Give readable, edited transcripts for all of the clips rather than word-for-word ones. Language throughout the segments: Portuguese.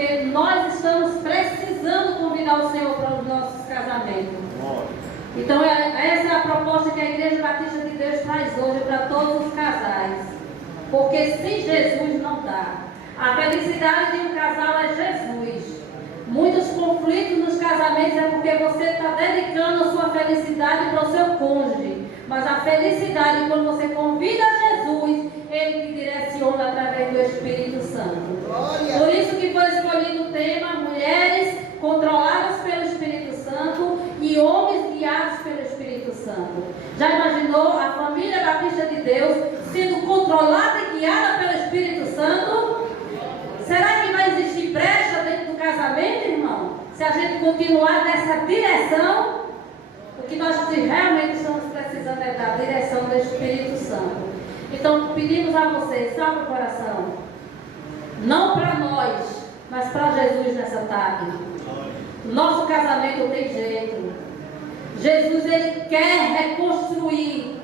Porque nós estamos precisando convidar o Senhor para os nossos casamentos. casamento. Então, essa é a proposta que a Igreja Batista de Deus traz hoje para todos os casais. Porque sem Jesus não dá. A felicidade de um casal é Jesus. Muitos conflitos nos casamentos é porque você está dedicando a sua felicidade para o seu cônjuge. Mas a felicidade, quando você convida Jesus, Ele te direciona através do Espírito Santo. Por isso que foi escolhido o tema mulheres controladas pelo Espírito Santo e homens guiados pelo Espírito Santo. Já imaginou a família Batista de Deus sendo controlada e guiada pelo Espírito Santo? Será que vai existir brecha dentro do casamento, irmão? Se a gente continuar nessa direção, o que nós realmente estamos precisando é da direção do Espírito Santo. Então pedimos a vocês, salve o coração, não para nós, mas para Jesus nessa tarde. Nosso casamento tem jeito. Jesus, Ele quer reconstruir.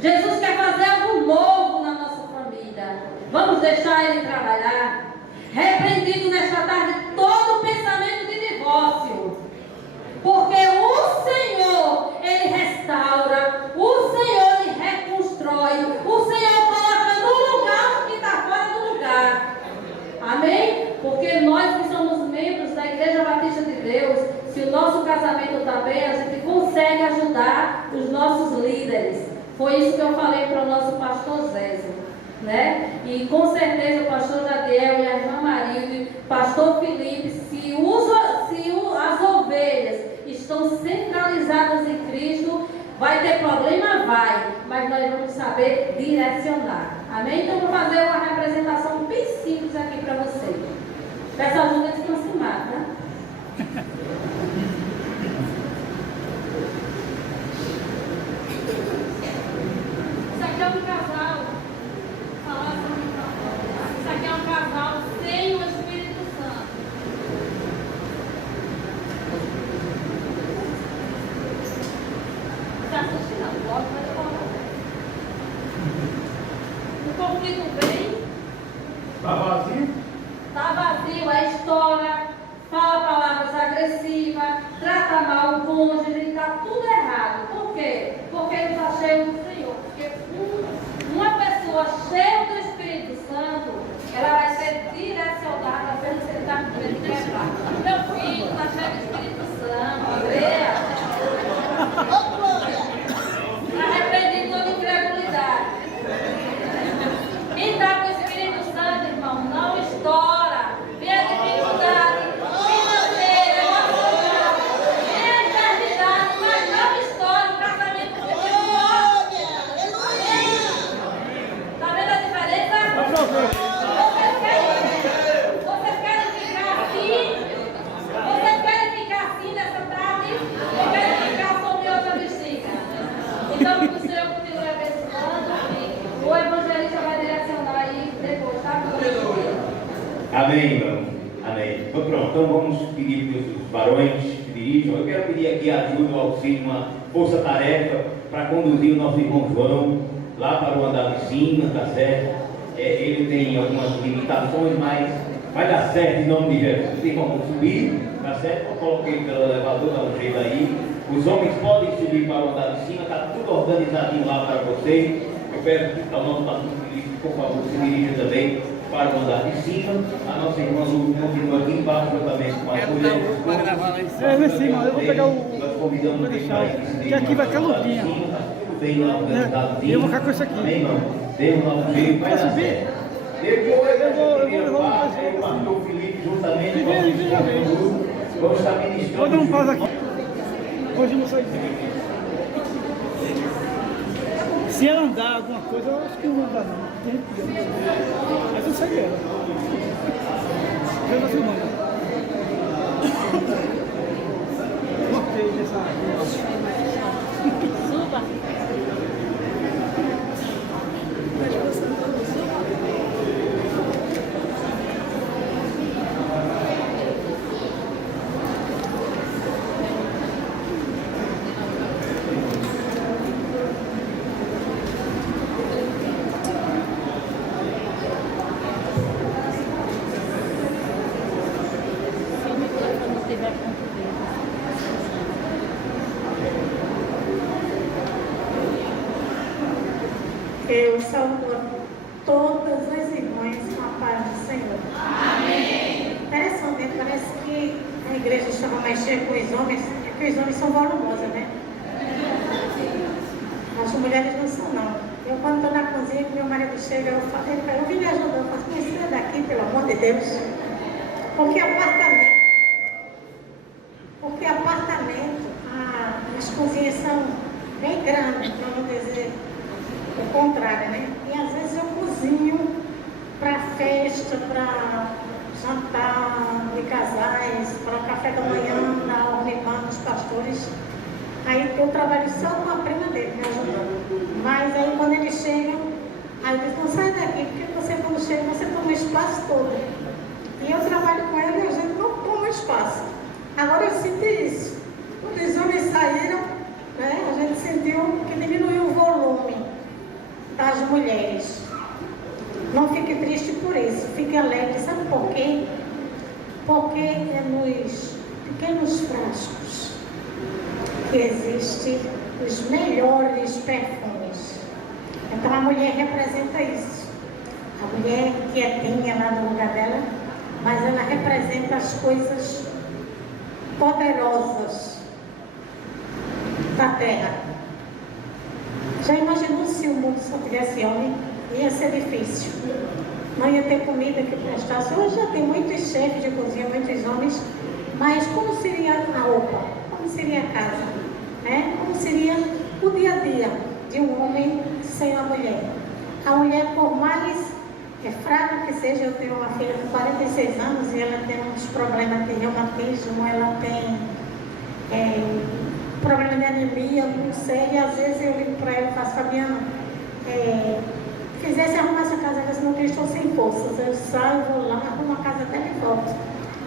Jesus quer fazer algo novo na nossa família. Vamos deixar Ele trabalhar. Repreendido nesta tarde todo pensamento de divórcio. Porque o Senhor, Ele restaura. O Senhor, Ele reconstrói. O Senhor coloca no lugar o que está fora do lugar. Amém? Porque nós que somos membros da Igreja Batista de Deus, se o nosso casamento está bem, a gente consegue ajudar os nossos líderes. Foi isso que eu falei para o nosso pastor Zézio, né? E com certeza o pastor Jadiel e a irmã Marilde, pastor Felipe, se as ovelhas estão centralizadas em Cristo, vai ter problema? Vai, mas nós vamos saber direcionar. Amém? Então vou fazer uma representação bem simples aqui para vocês. Peço ajuda de aproximar, né? Isso aqui é um casal. Isso aqui é um casal sem o Espírito Santo. Não se assuste não, pode fazer o conflito vem. Está vazio? Está vazio, a história, fala palavras agressivas, trata mal o cônjuge, está tudo errado. Por quê? Porque ele está cheio do Senhor. Porque uma pessoa cheia do Espírito Santo, ela vai ser direcionada pelo que ele está querendo quebrar. Meu filho está cheio do Espírito Santo, Andréa. Está repreendido toda incredulidade. Quem está com o Espírito Santo, irmão, não estoura. Vê a dificuldade financeira, emocional, vê a eternidade, mas não estoura o casamento com o Espírito Santo. Está vendo a diferença? Vocês querem ficar assim? Vocês querem ficar assim nessa tarde? Ou querem ficar sobre outra bexiga? Então, que o Senhor continue abençoando. O evangelista vai direcionar aí depois, tá? Amém, irmão. Amém. Então, pronto. Então vamos pedir para os varões se dirijam. Eu quero pedir aqui ajuda, o auxílio, uma força-tarefa para conduzir o nosso irmão João lá para o andar de cima, tá certo? Ele tem algumas limitações, mas vai dar certo em nome de Jesus. Os irmãos vão subir, tá certo? Eu coloquei pelo elevador, dá um jeito aí. Os homens podem subir para o andar de cima, está tudo organizadinho lá para vocês. Eu peço que o nosso pastor Felipe, por favor, se dirija também para o andar de cima. A nossa irmã Lu continua aqui embaixo, juntamente com as mulheres. É, sim, mas eu vou pegar o. Nós convidamos Vou quem deixar. vai se Que aqui vai para o andar de caludinha. cima, tá tudo bem lá organizadozinho. Eu vou ficar com isso aqui. Amém, irmão? Deus nosso jeito, vai Posso dar subir? certo. Depois, Eu vou o pastor Felipe, juntamente com Vem, o vem, pastor, vamos estar ministrando. Vou dar um pausa aqui. Hoje eu não saio. Se ela andar alguma coisa, eu acho que não vai andar não. Tem que mas eu saio dela. Eu vou filmando. Gostei dessa. Suba. Eu saúdo todas as irmãs com a paz do Senhor. Amém. Interessante, parece que a igreja estava mais cheia com os homens, porque os homens são volumosas, né? As mulheres não são, não. Eu, quando estou na cozinha, que meu marido chega, eu falo, eu vim me ajudar, eu falo, mas sai daqui, pelo amor de Deus. Porque apartamento, as cozinhas são bem grandes, para não dizer o contrário, né? E às vezes eu cozinho para festa, para jantar de casais, para café da manhã, na Orlimã dos pastores. Aí eu trabalho só com a prima dele, me ajudando. Mas aí quando eles chegam, aí eu digo, não sai daqui, porque você quando chega, você toma o espaço todo. E eu trabalho com ela e a gente não toma espaço. Agora eu sinto isso. Quando os homens saíram, né, a gente sentiu que diminuiu o volume das mulheres. Não fique triste por isso, fique alegre. Sabe por quê? Porque é nos pequenos frascos que existem os melhores perfumes. Então a mulher representa isso. A mulher quietinha lá no lugar dela, mas ela representa as coisas poderosas da terra. Já imaginou se o mundo só tivesse homem? Ia ser difícil. Não ia ter comida que prestasse. Hoje já tem muitos chefes de cozinha, muitos homens, mas como seria a roupa? Como seria a casa? Né? Como seria o dia a dia de um homem sem uma mulher? A mulher, por mais fraca que seja, eu tenho uma filha com 46 anos e ela tem uns problemas de reumatismo, ela tem problema de anemia, não sei, e às vezes eu ligo para ela e faço, Fabiana, fizesse arrumar essa casa, senão eu estou sem forças. Eu saio, vou lá, arrumo a casa dela e volto.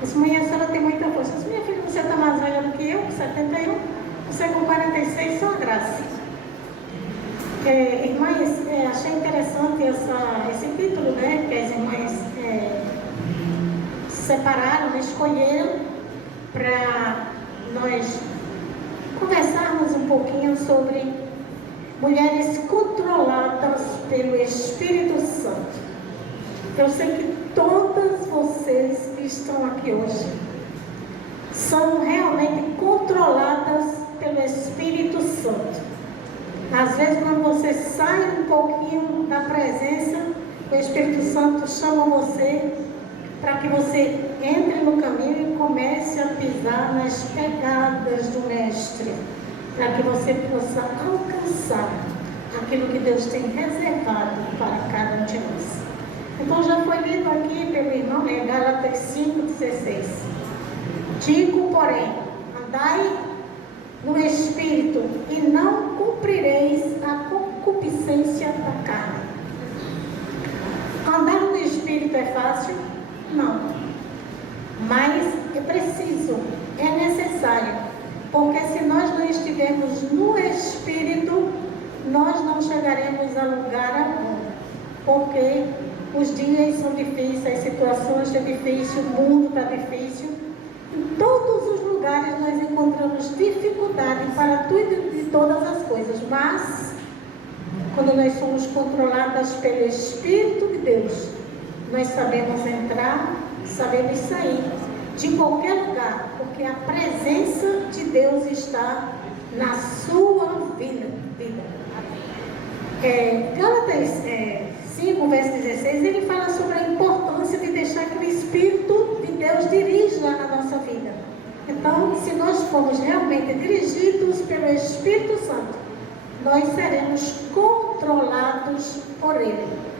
Essa manhã a senhora tem muita força. Disse, minha filha, você está mais velha do que eu, com 71, você com 46, só graça. Irmãs, achei interessante esse título, né, que as irmãs separaram, escolheram para nós conversarmos um pouquinho sobre mulheres controladas pelo Espírito Santo. Eu sei que todas vocês que estão aqui hoje são realmente controladas pelo Espírito Santo. Às vezes, quando você sai um pouquinho da presença, o Espírito Santo chama você para que você entre no caminho e comece a pisar nas pegadas do Mestre, para que você possa alcançar aquilo que Deus tem reservado para cada um de nós. Então, já foi lido aqui pelo irmão, né, Gálatas 5,16. Digo, porém, andai no Espírito e não cumprireis a concupiscência da carne. Andar no Espírito é fácil? Não. Mas é preciso, é necessário, porque se nós não estivermos no Espírito, nós não chegaremos a lugar algum, porque os dias são difíceis, as situações são difíceis, o mundo está difícil. Em todos os lugares nós encontramos dificuldade para tudo e todas as coisas, mas quando nós somos controladas pelo Espírito de Deus, nós sabemos entrar, sabemos sair de qualquer lugar, porque a presença de Deus está na sua vida. Gálatas 5, verso 16, ele fala sobre a importância de deixar que o Espírito de Deus dirija a nossa vida. Então, se nós formos realmente dirigidos pelo Espírito Santo, nós seremos controlados por Ele.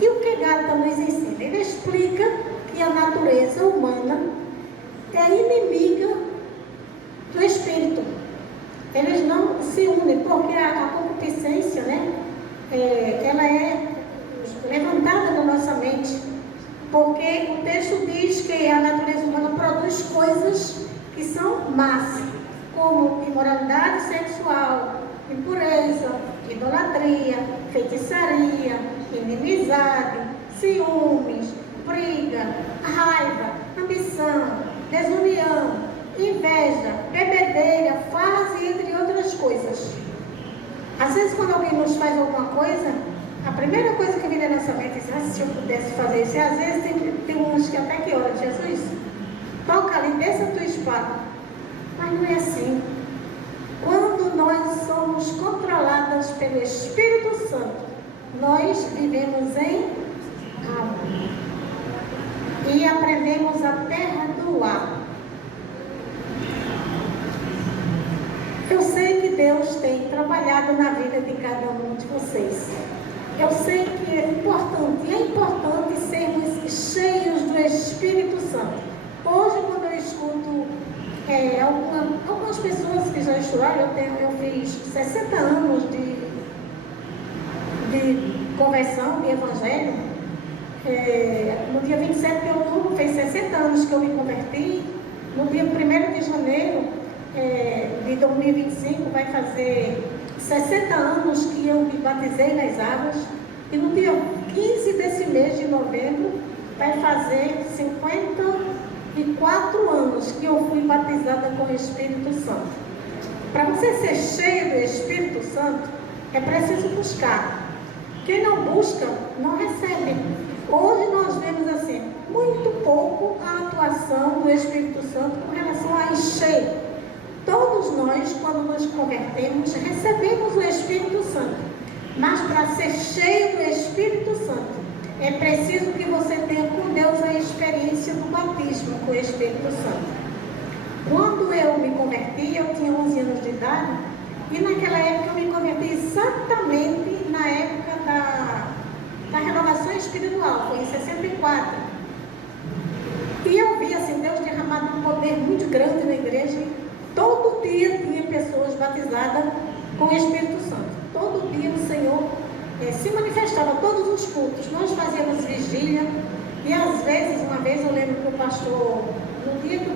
E o que Gálatas nos ensina? Ele explica que a natureza humana é inimiga do Espírito. Eles não se unem, porque a concupiscência, né, ela é levantada na nossa mente, porque o texto diz que a natureza humana produz coisas que são más, como imoralidade sexual, impureza, idolatria, feitiçaria, inimizade, ciúmes, briga, raiva, ambição, desunião, inveja, bebedeira, farras e entre outras coisas. As Às vezes, quando alguém nos faz alguma coisa, a primeira coisa que vem na nossa mente é: se eu pudesse fazer isso. E às vezes tem uns que até que oram: Jesus, toca ali, desça a tua espada. Mas não é assim. Quando nós somos controladas pelo Espírito Santo, nós vivemos em amor e aprendemos a perdoar. Eu sei que Deus tem trabalhado na vida de cada um de vocês. Eu sei que é importante sermos cheios do Espírito Santo. Hoje, quando eu escuto algumas pessoas que já estudaram, eu fiz 60 anos de conversão, de evangelho. No dia 27 de outubro, fez 60 anos que eu me converti. No dia 1º de janeiro de 2025, vai fazer 60 anos que eu me batizei nas águas. E no dia 15 desse mês de novembro, vai fazer 54 anos que eu fui batizada com o Espírito Santo. Para você ser cheio do Espírito Santo, é preciso buscar. Quem não busca, não recebe. Hoje nós vemos assim, muito pouco a atuação do Espírito Santo com relação a encher. Todos nós, quando nos convertemos, recebemos o Espírito Santo. Mas para ser cheio do Espírito Santo, é preciso que você tenha com Deus a experiência do batismo com o Espírito Santo. Quando eu me converti, eu tinha 11 anos de idade, e naquela época eu me converti exatamente na época da renovação espiritual, foi em 64. E eu vi assim, Deus derramado um poder muito grande na igreja. Todo dia tinha pessoas batizadas com o Espírito Santo. Todo dia o Senhor se manifestava, todos os cultos. Nós fazíamos vigília, e às vezes, uma vez eu lembro que o pastor, no dia que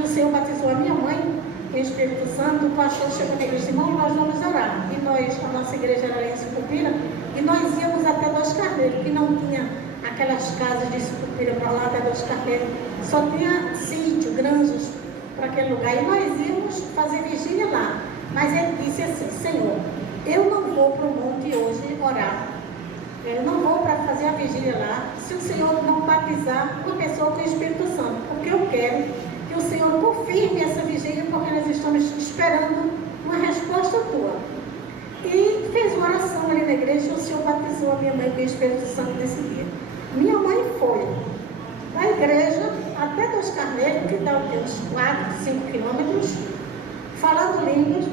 o Senhor batizou a minha mãe com o Espírito Santo, o pastor chegou na igreja: irmão, nós vamos orar. E nós, a nossa igreja era em Sucupira, e nós íamos até Dois Carneiros, que não tinha aquelas casas de Sucupira para lá, até Dois Carneiros, só tinha sítio, granjos para aquele lugar, e nós íamos fazer vigília lá. Mas ele disse assim: Senhor, eu não vou para o monte hoje orar, eu não vou para fazer a vigília lá, se o Senhor não batizar uma pessoa com o Espírito Santo, porque eu quero que o Senhor confirme essa vigília, porque nós estamos esperando uma resposta tua. E fez uma oração ali na igreja, e o Senhor batizou a minha mãe com o Espírito Santo nesse dia. Minha mãe foi da igreja até Dois Carneiros, que dá uns 4, 5 quilômetros, falando línguas,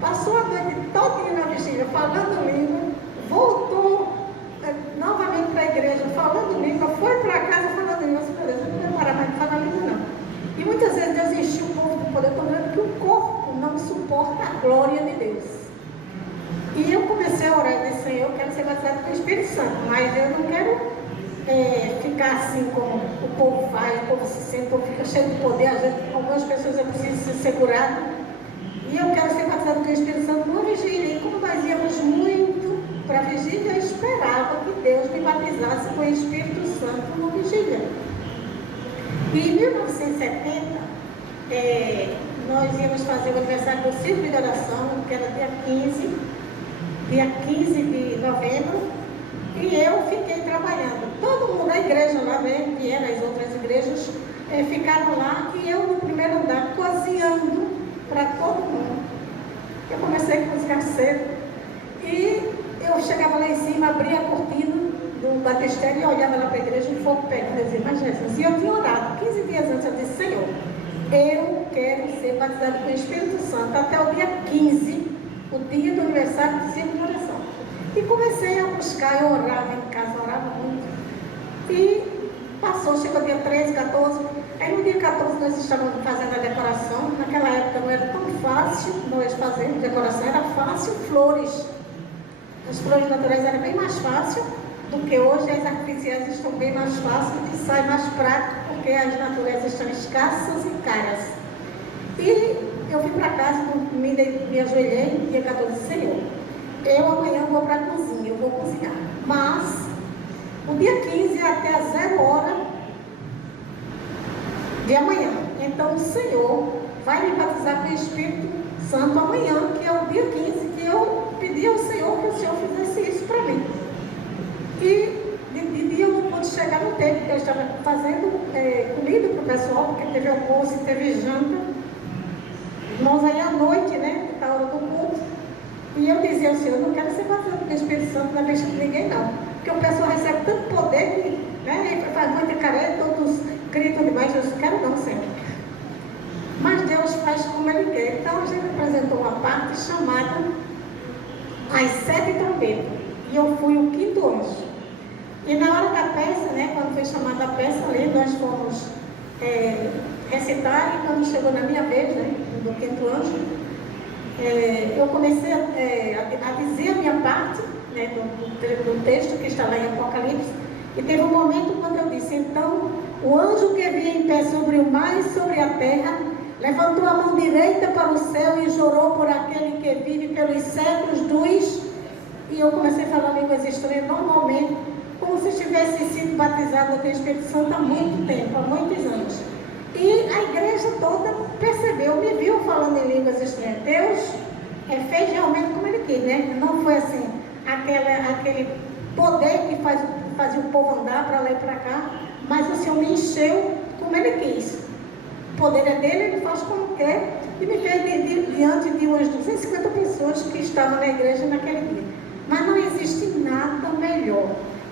passou a noite toda na vigília falando língua, voltou novamente para a igreja falando língua, foi para casa falando língua. Eu não vai parar mais de falar língua, não. E muitas vezes Deus encheu o povo do poder, lembrando que o corpo não suporta a glória de Deus. E eu comecei a orar e disse: Senhor, eu quero ser batizado com o Espírito Santo, mas eu não quero ficar assim como o povo faz, o povo se sente, o povo fica cheio de poder. Às vezes, algumas pessoas eu preciso ser segurado. E eu quero ser batizado com o Espírito Santo numa vigília. E como nós íamos muito para a vigília, eu esperava que Deus me batizasse com o Espírito Santo numa vigília. E em 1970, nós íamos fazer o aniversário do Círculo de Oração, que era dia 15 de novembro. E eu fiquei trabalhando. Todo mundo da igreja lá, que eram as outras igrejas, ficaram lá, e eu no primeiro andar cozinhando para todo mundo. Eu comecei a cozinhar cedo, e eu chegava lá em cima, abria a cortina do batistério e olhava lá para a igreja, um fogo pegando, eu dizia: mas Jesus, e eu tinha orado 15 dias antes, eu disse: Senhor, eu quero ser batizado com o Espírito Santo até o dia 15, o dia do aniversário do Círculo de Oração. E comecei a buscar, eu orava em casa, orava muito. E passou, chegou dia 13, 14. Aí no dia 14 nós estávamos fazendo a decoração. Naquela época não era tão fácil nós fazermos decoração, era fácil flores. As flores naturais eram bem mais fácil do que hoje. As artificiais estão bem mais fáceis e sai mais prático, porque as naturais estão escassas e caras. E eu fui para casa, me ajoelhei no dia 14, Senhor, eu amanhã vou para a cozinha, eu vou cozinhar. Mas, no dia 15 até às 0 hora de amanhã. Então, o Senhor vai me batizar com o Espírito Santo amanhã, que é o dia 15, que eu pedi pedi ao Senhor que o Senhor fizesse isso para mim. E de dia eu não pude chegar no tempo, porque eu estava fazendo comida para o pessoal, porque teve almoço e teve janta. Nós aí à noite, né, na hora do culto. E eu dizia ao Senhor, eu não quero ser batizado com o Espírito Santo na vez de ninguém, não. Porque o pessoal recebe tanto poder que, né, faz muita careta, todos gritam demais. Eu disse, quero não, Senhor. Mas Deus faz como Ele quer. Então a gente apresentou uma parte chamada As 7 Trombetas. E eu fui o 5º anjo. E na hora da peça, né, quando foi chamada a peça ali, nós fomos recitar. E quando chegou na minha vez, né, do 5º anjo, eu comecei a dizer a minha parte, né, do texto que está lá em Apocalipse. E teve um momento quando eu disse, então, o anjo que havia em pé sobre o mar e sobre a terra, levantou a mão direita para o céu e chorou por aquele que vive pelos séculos dos... E eu comecei a falar línguas estranhas normalmente, como se tivesse sido batizado com o Espírito Santo há muito tempo, há muitos anos. E a igreja toda percebeu, me viu falando em línguas estranhas. Deus fez realmente como Ele quis, né? Não foi assim, aquele poder que fazia o povo andar para lá e para cá, mas o Senhor me encheu como Ele quis. O poder é dele, Ele faz como quer, e me fez diante de umas 250 pessoas que estavam na igreja naquele dia. Mas não existe nada melhor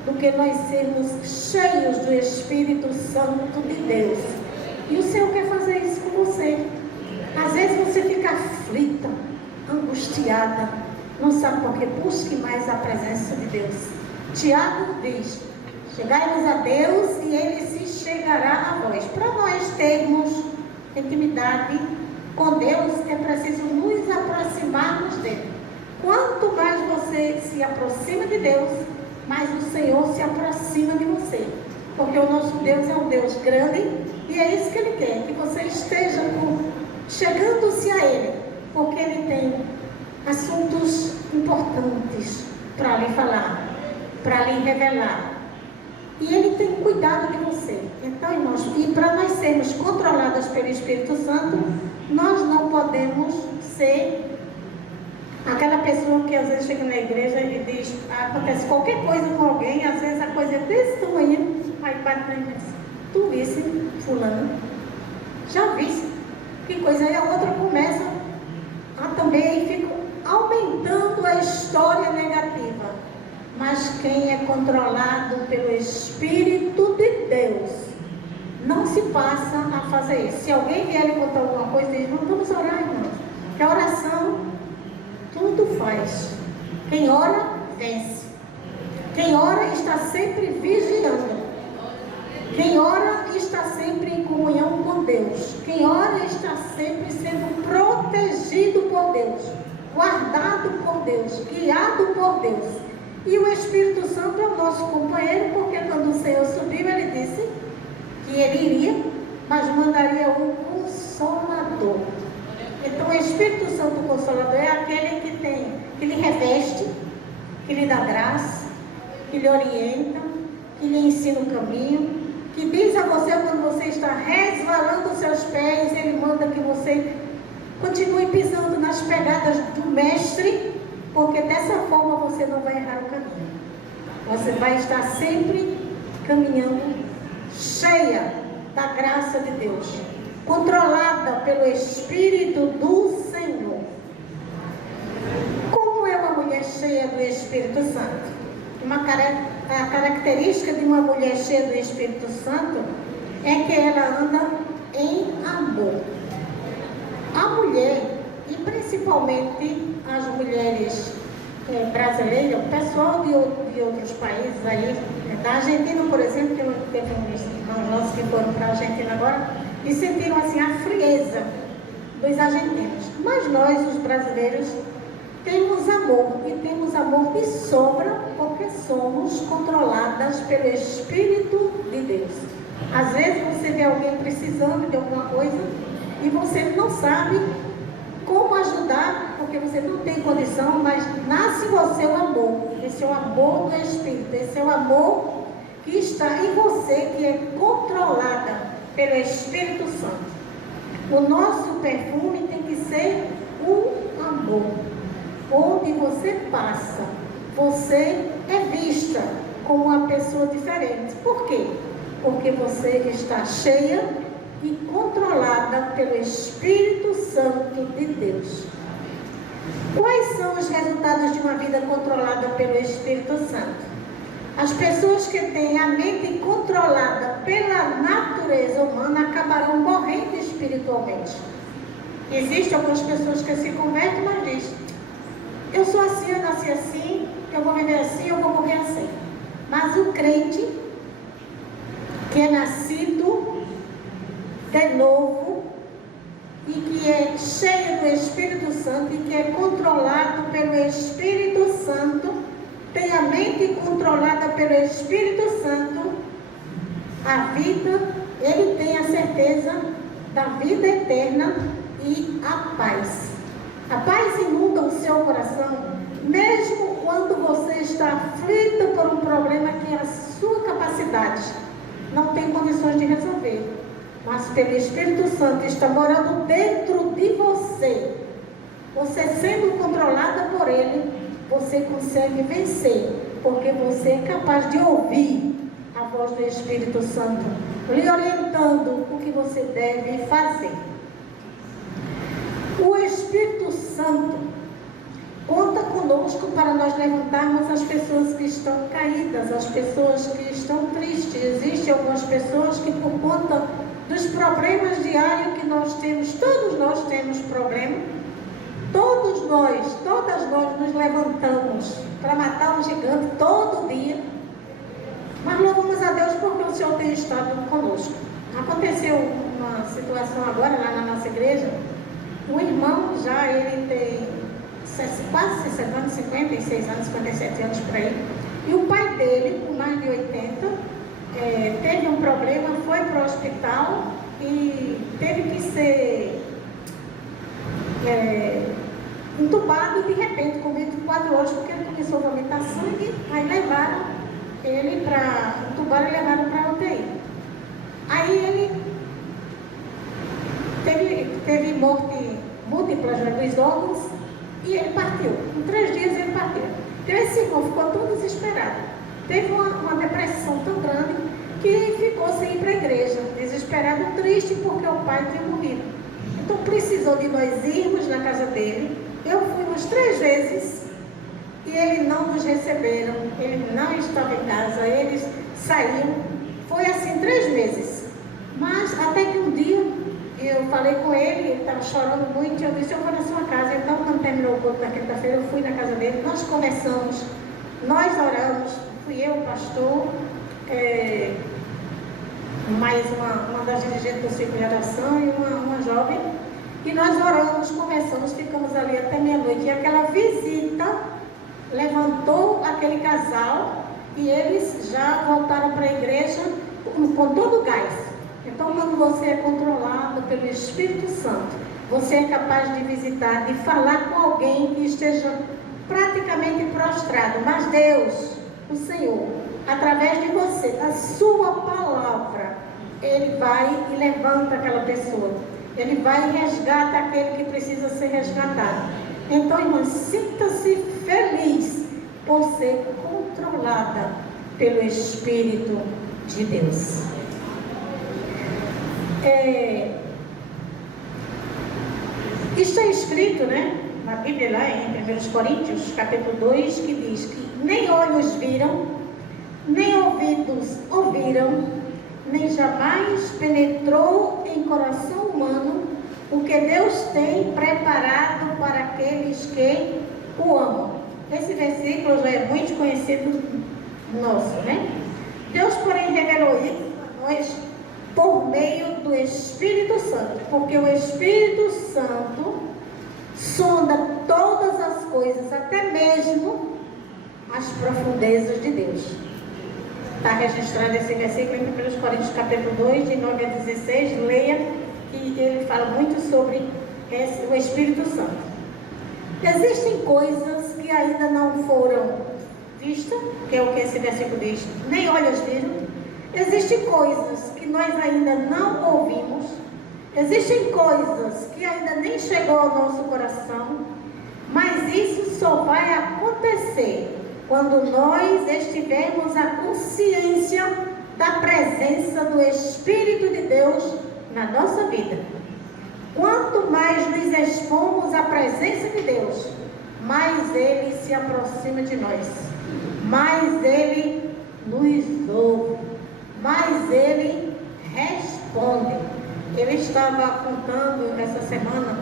do que nós sermos cheios do Espírito Santo de Deus. E o Senhor quer fazer isso com você. Às vezes você fica aflita, angustiada, não sabe por quê. Busque mais a presença de Deus. Tiago diz, chegai-vos a Deus e Ele se chegará a vós. Para nós termos intimidade com Deus, é preciso nos aproximarmos dEle. Quanto mais você se aproxima de Deus, mais o Senhor se aproxima de você. Porque o nosso Deus é um Deus grande e é isso que Ele quer, que você esteja chegando-se a Ele, porque Ele tem assuntos importantes para lhe falar, para lhe revelar. E Ele tem cuidado de você. Então, irmãos, e para nós sermos controlados pelo Espírito Santo, nós não podemos ser aquela pessoa que às vezes chega na igreja e diz, acontece qualquer coisa com alguém, às vezes a coisa é desse tamanho, aí bate na gente, tu visse fulano, já visse, que coisa, aí a outra começa a também fica aumentando a história negativa. Mas quem é controlado pelo Espírito de Deus, não se passa a fazer isso. Se alguém vier lhe contar alguma coisa, diz, vamos orar, irmãos, que a oração tudo faz. Quem ora, vence. Quem ora está sempre vigiando. Quem ora está sempre em comunhão com Deus. Quem ora está sempre sendo protegido por Deus, guardado por Deus, guiado por Deus. E o Espírito Santo é o nosso companheiro, porque quando o Senhor subiu, Ele disse que Ele iria, mas mandaria um Consolador. Então, o Espírito Santo Consolador é aquele que lhe reveste, que lhe dá graça, que lhe orienta, que lhe ensina o caminho, que diz a você quando você está resvalando os seus pés, Ele manda que você continue pisando nas pegadas do Mestre, porque dessa forma você não vai errar o caminho. Você vai estar sempre caminhando cheia da graça de Deus, controlada pelo Espírito do Senhor. Como é uma mulher cheia do Espírito Santo? A característica de uma mulher cheia do Espírito Santo é que ela anda em amor. A mulher, e principalmente as mulheres brasileiras, o pessoal de outros países aí, da Argentina, por exemplo, que teve uns irmãos nossos que foram para a Argentina agora, e sentiram assim a frieza dos argentinos. Mas nós, os brasileiros, temos amor, e temos amor de sobra, porque somos controladas pelo Espírito de Deus. Às vezes você vê alguém precisando de alguma coisa, e você não sabe como ajudar, porque você não tem condição, mas nasce em você o amor. Esse é o amor do Espírito, esse é o amor que está em você, que é controlada pelo Espírito Santo. O nosso perfume tem que ser o amor. onde você passa, você é vista como uma pessoa diferente. Por quê? Porque você está cheia e controlada pelo Espírito Santo de Deus. Quais são os resultados de uma vida controlada pelo Espírito Santo? As pessoas que têm a mente controlada pela natureza humana acabarão morrendo espiritualmente. Existem algumas pessoas que se convertem, mas dizem: eu sou assim, eu nasci assim, eu vou viver assim, eu vou morrer assim. Mas o crente, que é nascido de novo, e que é cheio do Espírito Santo, e que é controlado pelo Espírito Santo, tem a mente controlada pelo Espírito Santo, a vida, ele tem a certeza da vida eterna e a paz. A paz inunda o seu coração, mesmo quando você está aflito por um problema que a sua capacidade não tem condições de resolver. Mas pelo Espírito Santo está morando dentro de você. Você sendo controlada por ele, você consegue vencer, porque você é capaz de ouvir a voz do Espírito Santo, lhe orientando o que você deve fazer. O Espírito Santo conta conosco para nós levantarmos as pessoas que estão caídas, as pessoas que estão tristes. Existem algumas pessoas que, por conta dos problemas diários que nós temos, todos nós temos problema, todas nós nos levantamos para matar um gigante todo dia, mas louvamos a Deus porque o Senhor tem estado conosco. Aconteceu uma situação agora lá na nossa igreja. Um irmão já, ele tem quase 60 anos, 56 anos, 57 anos por aí. E o pai dele, com mais de 80, teve um problema, foi para o hospital e teve que ser entubado de repente, com 24 horas, porque ele começou a vomitar sangue. Aí levaram ele para entubar e levaram para a UTI. Aí ele teve morte múltipla dos órgãos e ele partiu. Em 3 dias ele partiu. Então esse irmão ficou todo desesperado. Teve uma depressão tão grande que ficou sem ir para a igreja, desesperado, triste porque o pai tinha morrido. Então precisou de nós irmos na casa dele. Eu fui umas 3 vezes e eles não nos receberam, ele não estava em casa, eles saíram. Foi assim 3 meses. Mas até que um dia eu falei com ele estava chorando muito, eu disse: eu vou na sua casa. Então, quando terminou o culto da quinta-feira, eu fui na casa dele, nós conversamos, nós oramos, fui eu, o pastor, mais uma das dirigentes do ciclo de oração e uma jovem, e nós oramos, conversamos, ficamos ali até meia-noite, e aquela visita levantou aquele casal, e eles já voltaram para a igreja com todo o gás. Então, quando você é controlado pelo Espírito Santo, você é capaz de visitar, de falar com alguém que esteja praticamente prostrado. Mas Deus, o Senhor, através de você, da sua palavra, Ele vai e levanta aquela pessoa. Ele vai e resgata aquele que precisa ser resgatado. Então, irmãs, sinta-se feliz por ser controlada pelo Espírito de Deus. Está escrito, na Bíblia, lá em 1 Coríntios, capítulo 2, que diz que nem olhos viram, nem ouvidos ouviram, nem jamais penetrou em coração humano o que Deus tem preparado para aqueles que o amam. Esse versículo já é muito conhecido nosso, Deus, porém, revelou isso a nós por meio do Espírito Santo, porque o Espírito Santo sonda todas as coisas, até mesmo as profundezas de Deus. Está registrado esse versículo em 1 Coríntios capítulo 2, de 9 a 16, leia, que ele fala muito sobre o Espírito Santo. Existem coisas que ainda não foram vistas, que é o que esse versículo diz, nem olhos viram. Existem coisas que nós ainda não ouvimos, existem coisas que ainda nem chegou ao nosso coração, mas isso só vai acontecer quando nós estivermos a consciência da presença do Espírito de Deus na nossa vida. Quanto mais nos expomos à presença de Deus, mais Ele se aproxima de nós, mais Ele nos ouve, mais Ele responde. Eu estava contando essa semana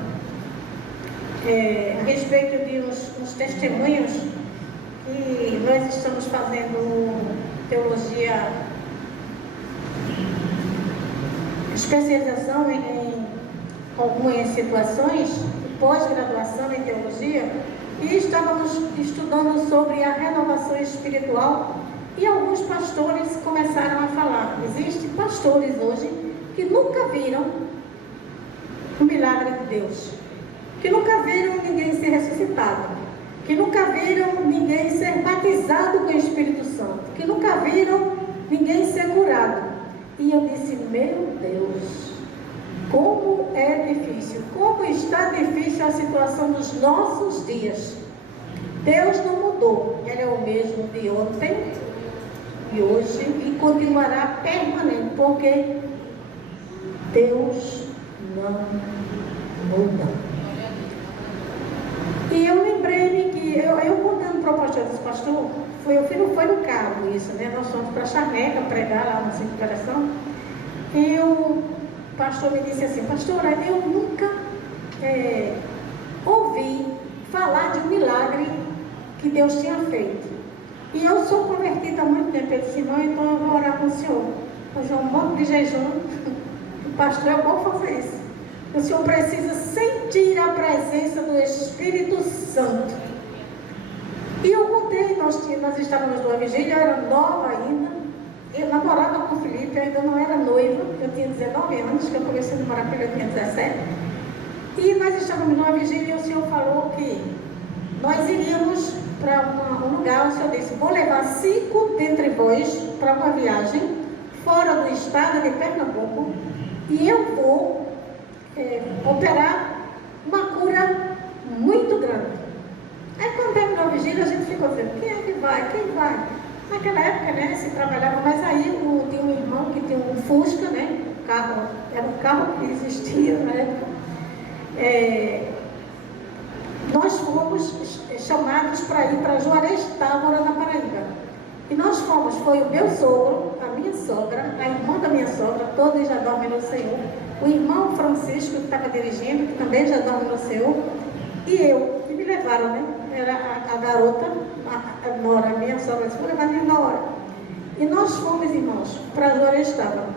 a respeito de uns testemunhos que nós estamos fazendo teologia, especialização em algumas situações, pós-graduação em teologia, e estávamos estudando sobre a renovação espiritual, e alguns pastores começaram a falar. Existem pastores hoje que nunca viram o milagre de Deus, que nunca viram ninguém ser ressuscitado, que nunca viram ninguém ser batizado com o Espírito Santo, que nunca viram ninguém ser curado. E eu disse, meu Deus, como é difícil, como está difícil a situação dos nossos dias. Deus não mudou, Ele é o mesmo de ontem e hoje e continuará permanente, porque Deus não muda. E eu lembrei-me que, eu contando para o pastor, disse, pastor, foi no carro isso, né? Nós fomos para Charneca pregar lá no centro de operação. E o pastor me disse assim, pastora, eu nunca ouvi falar de um milagre que Deus tinha feito. E eu sou convertida há muito tempo. Ele disse, irmão, então eu vou orar com o senhor. Fazer um monte de jejum. O pastor, eu vou fazer isso. O senhor precisa sentir a presença do Espírito Santo. E eu contei, nós estávamos numa vigília, eu era nova ainda. Eu namorava com o Felipe, eu ainda não era noiva. Eu tinha 19 anos, que eu comecei a namorar com ele, eu tinha 17. E nós estávamos numa vigília e o senhor falou que nós iríamos para um lugar. O senhor disse, vou levar 5 dentre vós para uma viagem fora do estado de Pernambuco e eu vou operar uma cura muito grande. Aí quando terminou a vigília, a gente ficou dizendo, quem é que vai? Quem vai? Naquela época, né, se trabalhava, mas aí tinha um irmão que tinha um Fusca, né, era um carro que existia na época. Nós fomos chamados para ir para Juarez Távora, na Paraíba. E nós fomos, foi o meu sogro, a minha sogra, a irmã da minha sogra, todos já dormem no Senhor, o irmão Francisco, que estava dirigindo, que também já dorme no Senhor, e eu, que me levaram, né? Era a garota, a Nora, a minha sogra, disse, vou levar a minha Nora. E nós fomos, irmãos, para Juarez Távora.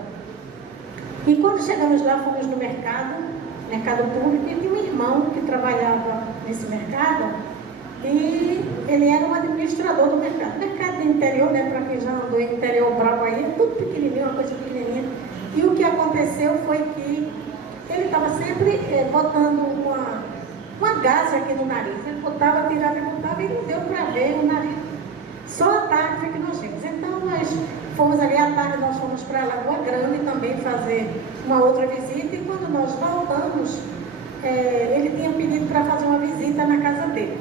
E quando chegamos lá, fomos no mercado público, e tinha um irmão que trabalhava nesse mercado, e ele era um administrador do mercado. Mercado do interior, né, para quem já andou em interior bravo aí, tudo pequenininho, uma coisa pequenininha. E o que aconteceu foi que ele estava sempre botando uma gase aqui no nariz. Ele botava, tirava e botava, e não deu para ver o nariz. Só à tarde foi que nós vimos. Então nós fomos ali à tarde, nós fomos para Lagoa Grande também fazer uma outra visita, e quando nós voltamos, ele tinha pedido para fazer uma visita na casa dele.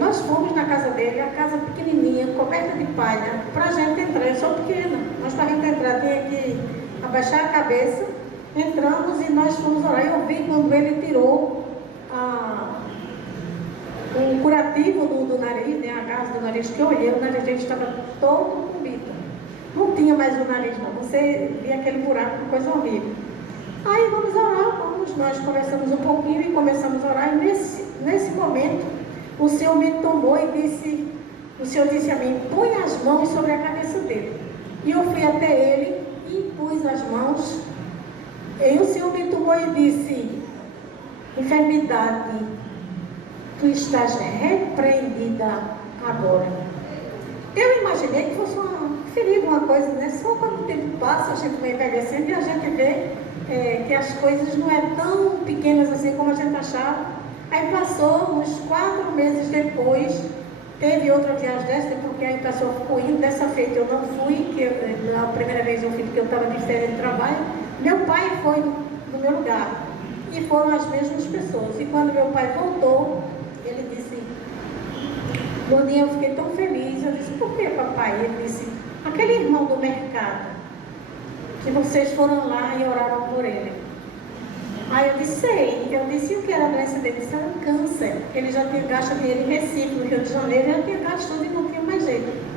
Nós fomos na casa dele, a casa pequenininha, coberta de palha, para a gente entrar. Eu sou pequena, mas para a gente entrar tinha que abaixar a cabeça. Entramos e nós fomos orar. Eu vi quando ele tirou o curativo do nariz, né, a gás do nariz, que eu olhei, o nariz dele estava todo comido. Não tinha mais o nariz, não. Você via aquele buraco, coisa horrível. Aí vamos orar, nós conversamos um pouquinho e começamos a orar. E nesse momento, o Senhor me tomou e disse, o Senhor disse a mim, põe as mãos sobre a cabeça dele. E eu fui até ele e pus as mãos. E o Senhor me tomou e disse, enfermidade, tu estás repreendida agora. Eu imaginei que fosse uma ferida, uma coisa, né? Só quando o tempo passa, a gente vai envelhecendo e a gente vê que as coisas não é tão pequenas assim como a gente achava. Aí passou uns 4 meses depois, teve outra viagem dessa, porque aí o pessoal ficou indo. Dessa feita eu não fui, que na primeira vez eu fui porque eu estava de férias de trabalho. Meu pai foi no meu lugar, e foram as mesmas pessoas. E quando meu pai voltou, ele No dia eu fiquei tão feliz, eu disse, por que, papai? Ele disse, aquele irmão do mercado, que vocês foram lá e oraram por ele. Aí eu disse, sei. Eu disse, o que era a doença dele? Isso era um câncer. Ele já tinha gasto dinheiro em Recife, no Rio de Janeiro, já tinha gastado e não tinha mais jeito.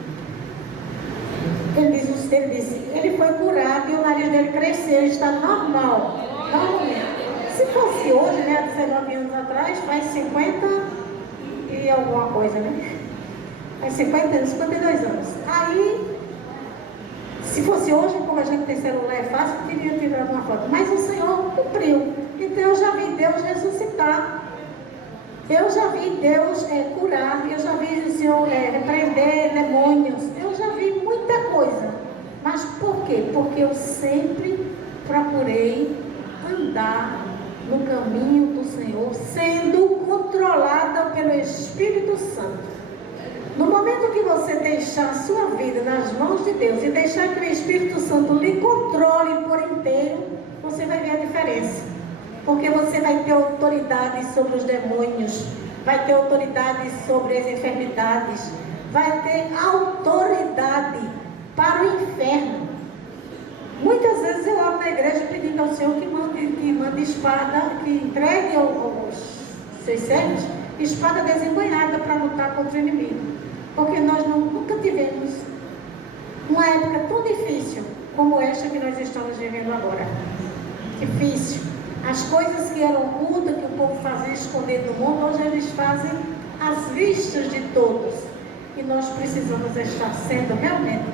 Ele disse, ele foi curado e o nariz dele cresceu, ele está normal. Normalmente. Se fosse hoje, né, há 19 anos atrás, faz 50 e alguma coisa, né? Faz 50 anos, 52 anos. Aí, se fosse hoje, como a gente tem celular é fácil, queria tirar uma foto. Mas o Senhor cumpriu. Então eu já vi Deus ressuscitar. Eu já vi Deus curar. Eu já vi o Senhor repreender demônios. Eu já vi muita coisa. Mas por quê? Porque eu sempre procurei andar no caminho do Senhor, sendo controlada pelo Espírito Santo. No momento que você deixar a sua vida nas mãos de Deus e deixar que o Espírito Santo lhe controle por inteiro, você vai ver a diferença. Porque você vai ter autoridade sobre os demônios, vai ter autoridade sobre as enfermidades, vai ter autoridade para o inferno. Muitas vezes eu oro na igreja pedindo ao Senhor que mande espada, que entregue aos seus servos espada desembanhada para lutar contra o inimigo. Porque nós nunca tivemos uma época tão difícil como esta que nós estamos vivendo agora. Difícil. As coisas que eram ocultas, que o povo fazia esconder do mundo, hoje eles fazem às vistas de todos. E nós precisamos estar sendo realmente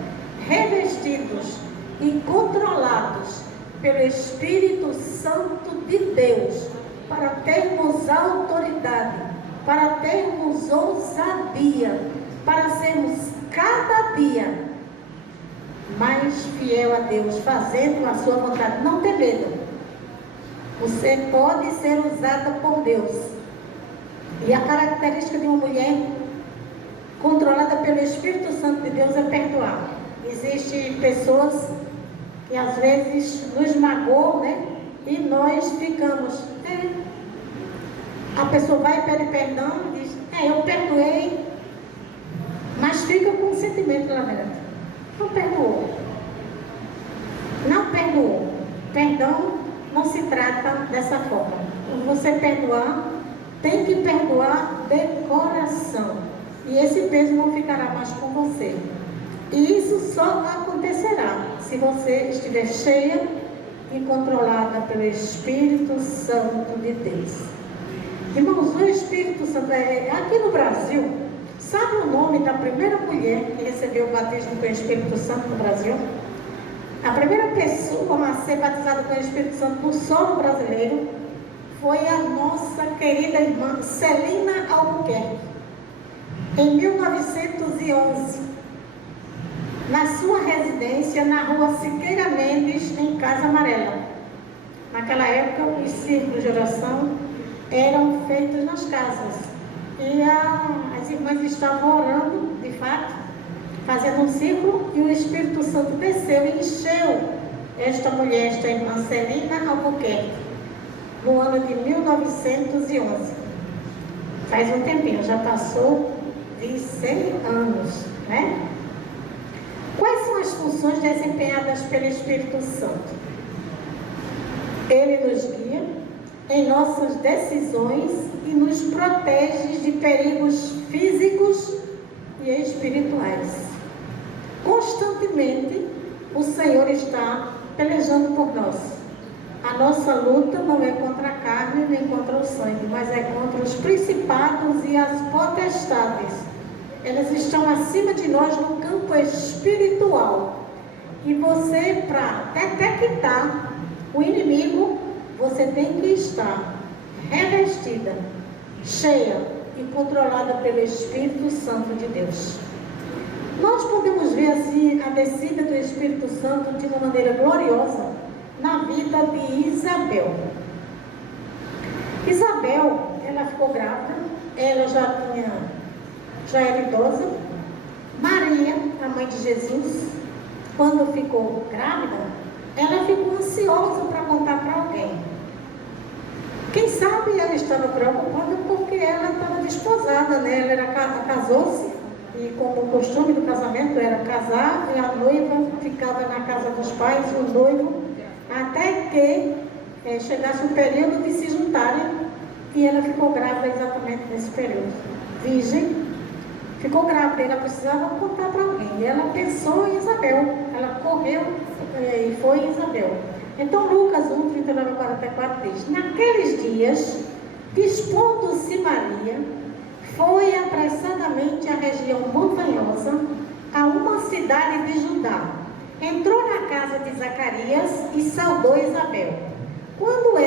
revestidos e controlados pelo Espírito Santo de Deus, para termos autoridade, para termos ousadia, para sermos cada dia mais fiel a Deus, fazendo a sua vontade. Não tem medo. Você pode ser usada por Deus. E a característica de uma mulher controlada pelo Espírito Santo de Deus é perdoar. Existem pessoas que às vezes nos magoam, né? E nós ficamos. A pessoa vai e pede perdão e diz, eu perdoei, mas fica com um sentimento lá dentro. Não perdoou. Não perdoou. Perdão não se trata dessa forma. Você perdoar, tem que perdoar de coração. E esse peso não ficará mais com você. E isso só acontecerá se você estiver cheia e controlada pelo Espírito Santo de Deus. Irmãos, o Espírito Santo, aqui no Brasil, sabe o nome da primeira mulher que recebeu o batismo com o Espírito Santo no Brasil? A primeira pessoa a ser batizada com o Espírito Santo no solo brasileiro foi a nossa querida irmã Celina Albuquerque, em 1911, na sua residência na rua Siqueira Mendes, em Casa Amarela. Naquela época, os círculos de oração eram feitos nas casas. E as irmãs estavam orando, de fato, fazendo um círculo, e o Espírito Santo desceu e encheu esta mulher, esta irmã Celina Albuquerque, no ano de 1911. Faz um tempinho, já passou de 100 anos, né? Quais são as funções desempenhadas pelo Espírito Santo? Ele nos guia em nossas decisões e nos protege de perigos físicos e espirituais. Constantemente, o Senhor está pelejando por nós. A nossa luta não é contra a carne nem contra o sangue, mas é contra os principados e as potestades. Elas estão acima de nós no campo espiritual. E você, para detectar o inimigo, você tem que estar revestida, cheia e controlada pelo Espírito Santo de Deus. Nós podemos ver assim a descida do Espírito Santo de uma maneira gloriosa na vida de Isabel. Isabel, ela ficou grávida, ela já era idosa. Maria, a mãe de Jesus, quando ficou grávida, ela ficou ansiosa para contar para alguém. Quem sabe ela estava preocupada porque ela estava desposada, né? Ela casou-se E como o costume do casamento era casar e a noiva ficava na casa dos pais, o noivo, até que chegasse o período de se juntarem, e ela ficou grávida exatamente nesse período. Virgem, ficou grávida, ela precisava contar para alguém. E ela pensou em Isabel, ela correu e foi em Isabel. Então Lucas 1, 39 a 44 diz: naqueles dias, dispondo-se Maria, foi apressadamente à região montanhosa, a uma cidade de Judá. Entrou na casa de Zacarias e saudou Isabel. Quando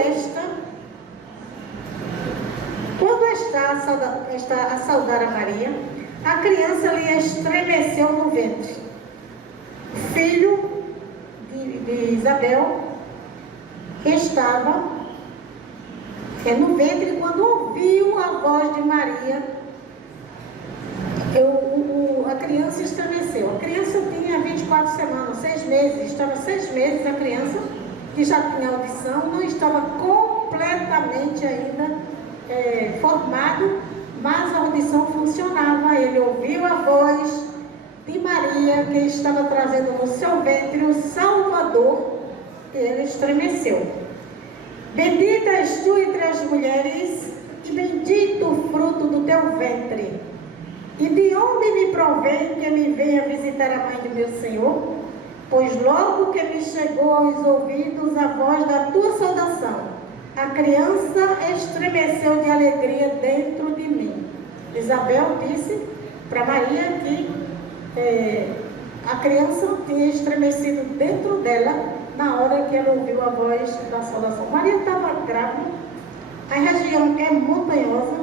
está a saudar a Maria, a criança lhe estremeceu no ventre. O filho de Isabel estava no ventre quando ouviu a voz de Maria. A criança estremeceu. A criança tinha 24 semanas, 6 meses. Estava 6 meses a criança, que já tinha audição, não estava completamente ainda formado, mas a audição funcionava. Ele ouviu a voz de Maria, que estava trazendo no seu ventre o Salvador, e ele estremeceu. Bendita és tu entre as mulheres, e bendito o fruto do teu ventre. E de onde me provém que me venha visitar a mãe de meu Senhor? Pois logo que me chegou aos ouvidos a voz da tua saudação, a criança estremeceu de alegria dentro de mim. Isabel disse para Maria que a criança tinha estremecido dentro dela na hora que ela ouviu a voz da saudação. Maria estava grávida, a região é montanhosa.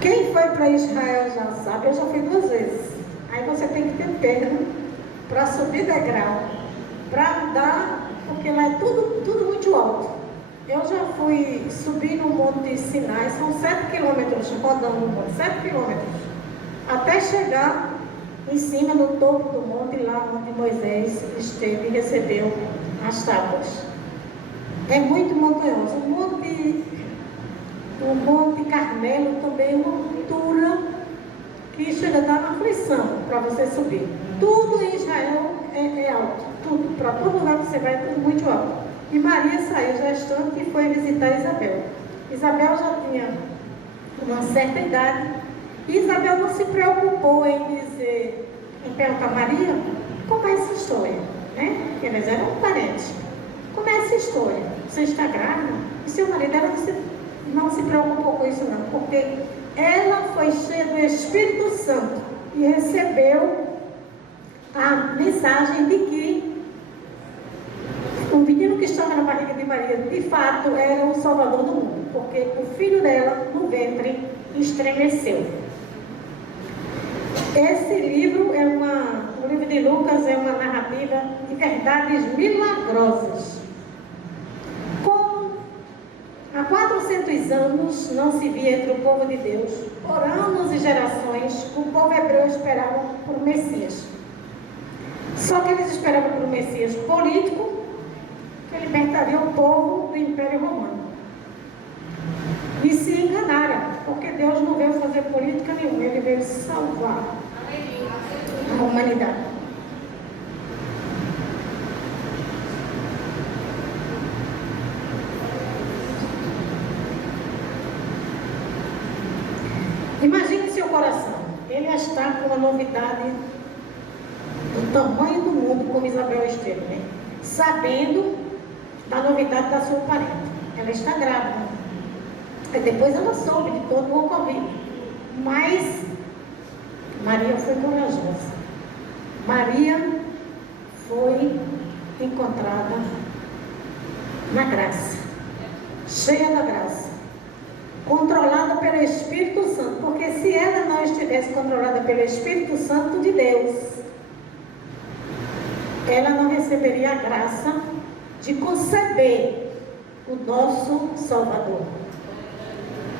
Quem foi para Israel já sabe, eu já fui 2 vezes. Aí você tem que ter perna para subir degrau, para andar, porque lá é tudo muito alto. Eu já fui subir no Monte Sinai, são 7 quilômetros, rodando no monte, 7 quilômetros, até chegar em cima, no topo do monte, lá onde Moisés esteve e recebeu as tábuas. É muito montanhoso. O Monte Carmelo também é uma altura que chega a dar uma aflição para você subir. Tudo em Israel é alto, tudo, para todo lugar que você vai, é tudo muito alto. E Maria saiu gestante e foi visitar Isabel. Isabel já tinha uma certa idade, e Isabel não se preocupou em perguntar a Maria como é essa história, né? Porque eles eram parentes. Como é essa história? Você está grávida? E seu marido, ela não se preocupou com isso não, porque ela foi cheia do Espírito Santo e recebeu a mensagem de que o menino que estava na barriga de Maria, de fato, era o Salvador do mundo, porque o filho dela, no ventre, estremeceu. Esse livro o livro de Lucas é uma narrativa de verdades milagrosas. Como há 400 anos não se via entre o povo de Deus, por anos e gerações, o povo hebreu esperava por um Messias. Só que eles esperavam por um Messias político, que libertaria o povo do Império Romano. E se enganaram, porque Deus não veio fazer política nenhuma, Ele veio salvar a humanidade. Imagine seu coração, ele está com uma novidade do tamanho do mundo, como Isabel esteve, né? Sabendo da novidade da sua parente. Ela está grávida. E depois ela soube de todo o ocorrido. Mas Maria foi corajosa. Maria foi encontrada na graça, cheia da graça, controlada pelo Espírito Santo, porque se ela não estivesse controlada pelo Espírito Santo de Deus, ela não receberia a graça de conceber o nosso Salvador.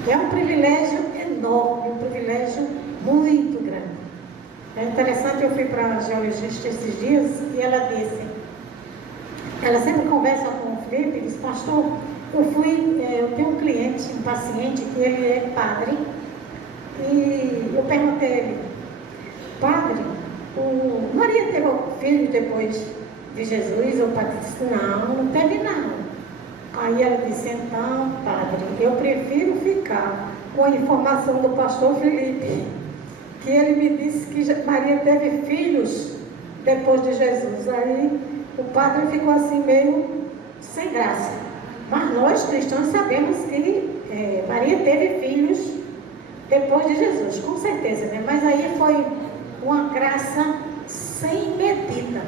É um privilégio enorme, um privilégio muito grande. É interessante, eu fui para a geologista esses dias e ela disse, ela sempre conversa com o Felipe e diz, pastor, eu tenho um cliente, um paciente, que ele é padre, e eu perguntei a ele, padre, Maria teve filho depois de Jesus? O padre disse, não teve não. Aí ela disse, então, padre, eu prefiro ficar com a informação do pastor Felipe, que ele me disse que Maria teve filhos depois de Jesus. Aí o padre ficou assim meio sem graça. Mas nós cristãos sabemos que Maria teve filhos depois de Jesus, com certeza, né? Mas aí foi uma graça sem medida.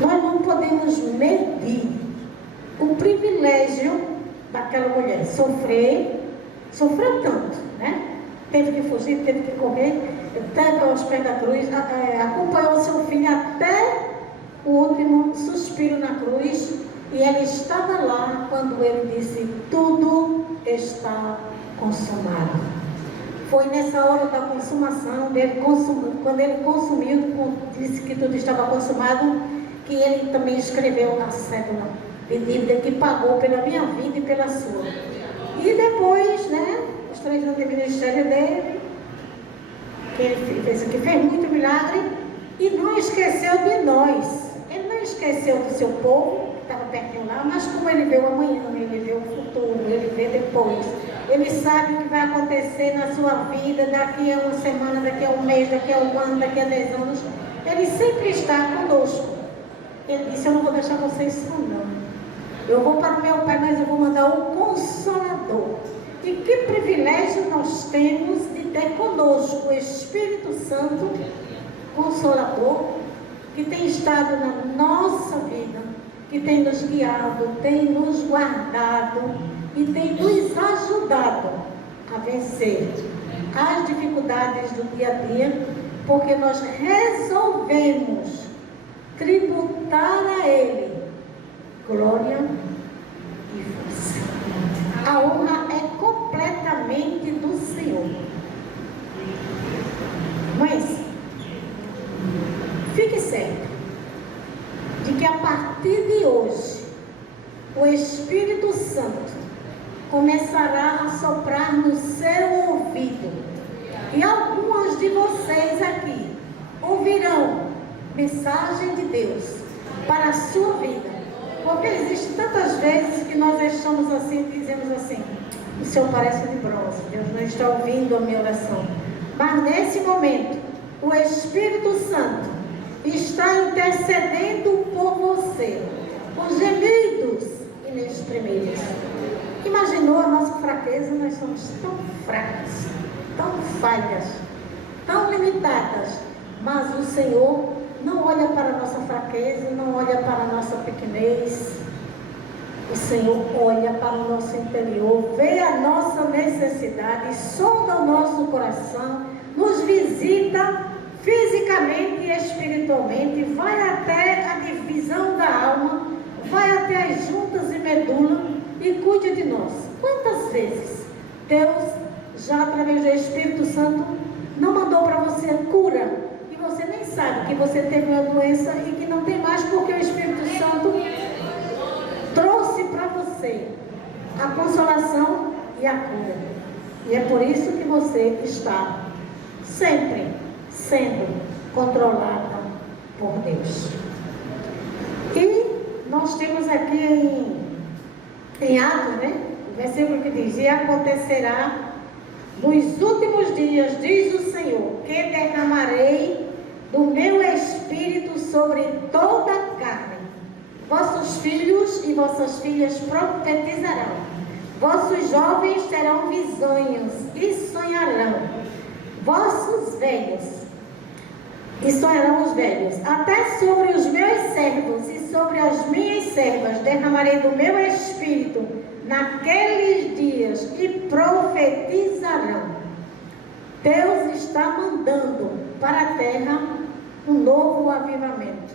Nós não podemos medir o privilégio daquela mulher. Sofreu tanto, né? Teve que fugir, teve que correr, teve aos pés da cruz, acompanhou seu filho até o último suspiro na cruz, e ele estava lá quando ele disse, tudo está consumado. Foi nessa hora da consumação, quando ele consumiu, disse que tudo estava consumado, que ele também escreveu a cédula de dívida que pagou pela minha vida e pela sua. E depois, né, os 3 anos de ministério dele, que ele fez muito milagre, e não esqueceu de nós. Ele não esqueceu do seu povo, que estava pertinho lá, mas como ele vê o amanhã, ele vê o futuro, ele vê depois. Ele sabe o que vai acontecer na sua vida daqui a uma semana, daqui a um mês, daqui a um ano, daqui a 10 anos. Ele sempre está conosco. Ele disse, eu não vou deixar vocês só não. Eu vou para o meu Pai, mas eu vou mandar o Consolador. E que privilégio nós temos de ter conosco o Espírito Santo, Consolador, que tem estado na nossa vida, que tem nos guiado, tem nos guardado e tem nos ajudado a vencer as dificuldades do dia a dia, porque nós resolvemos tributar a Ele glória e força. A honra é completamente do Senhor. Mas fique certo de que a partir de hoje o Espírito Santo começará a soprar no seu ouvido, e algumas de vocês aqui ouvirão mensagem de Deus para a sua vida. Porque existem tantas vezes que nós estamos assim, dizemos assim, o Senhor parece de bronze, Deus não está ouvindo a minha oração. Mas nesse momento, o Espírito Santo está intercedendo por você, com gemidos inexprimíveis. Imaginou a nossa fraqueza? Nós somos tão fracas, tão falhas, tão limitadas, mas o Senhor não olha para a nossa fraqueza, não olha para a nossa pequenez. O Senhor olha para o nosso interior, vê a nossa necessidade, sonda o nosso coração, nos visita fisicamente e espiritualmente, vai até a divisão da alma, vai até as juntas e medula e cuide de nós. Quantas vezes Deus, já através do Espírito Santo, não mandou para você cura? Você nem sabe que você teve uma doença e que não tem mais, porque o Espírito Santo trouxe para você a consolação e a cura. E é por isso que você está sempre sendo controlada por Deus. E nós temos aqui em Atos, né, o versículo que diz, e acontecerá nos últimos dias, diz o Senhor, que derramarei do meu Espírito sobre toda a carne. Vossos filhos e vossas filhas profetizarão. Vossos jovens terão visões e sonharão. Vossos velhos e sonharão os velhos. Até sobre os meus servos e sobre as minhas servas derramarei do meu Espírito naqueles dias e profetizarão. Deus está mandando para a terra um novo avivamento.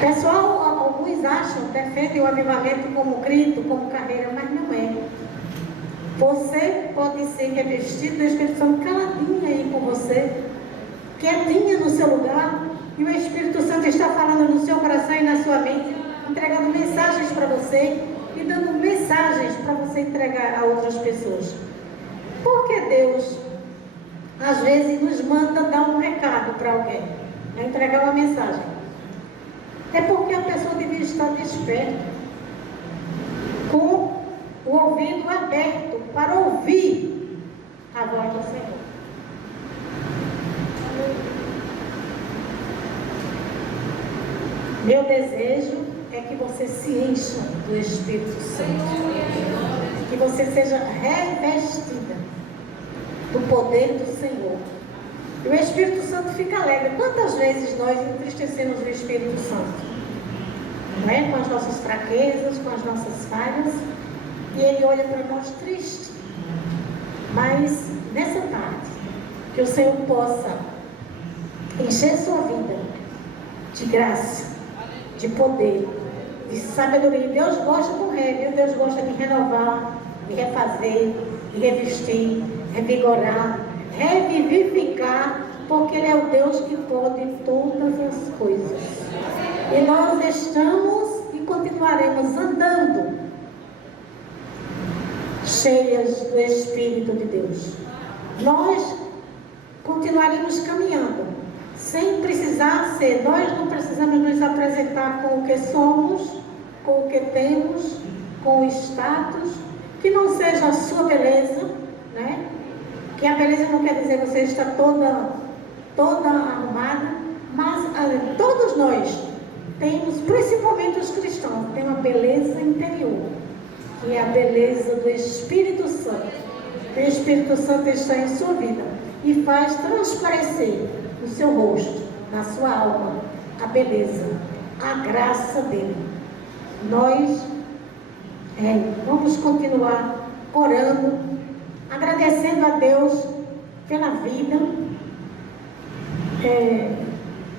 Pessoal, alguns acham, defendem o avivamento como grito, como carreira, mas não é. Você pode ser revestido do Espírito Santo caladinha aí com você, quietinha no seu lugar, e o Espírito Santo está falando no seu coração e na sua mente, entregando mensagens para você e dando mensagens para você entregar a outras pessoas. Porque Deus às vezes nos manda dar um recado para alguém, né? Entregar uma mensagem. É porque a pessoa devia estar desperta, com o ouvido aberto para ouvir a voz do Senhor. Meu desejo é que você se encha do Espírito Santo, que você seja revestida do poder do Senhor. E o Espírito Santo fica alegre. Quantas vezes nós entristecemos o Espírito Santo? Não é? Com as nossas fraquezas, com as nossas falhas, e Ele olha para nós triste. Mas nessa tarde, que o Senhor possa encher sua vida de graça, de poder, de sabedoria. Deus gosta do rei, Deus gosta de renovar, de refazer, de revestir, revigorar, revivificar, porque Ele é o Deus que pode todas as coisas. E nós estamos e continuaremos andando cheias do Espírito de Deus. Nós continuaremos caminhando, sem precisar ser. Nós não precisamos nos apresentar com o que somos, com o que temos, com o status, que não seja a sua beleza, né? Que a beleza não quer dizer você está toda arrumada, mas todos nós temos, principalmente os cristãos, tem uma beleza interior, que é a beleza do Espírito Santo. O Espírito Santo está em sua vida e faz transparecer no seu rosto, na sua alma, a beleza, a graça dele. Nós vamos continuar orando, agradecendo a Deus pela vida.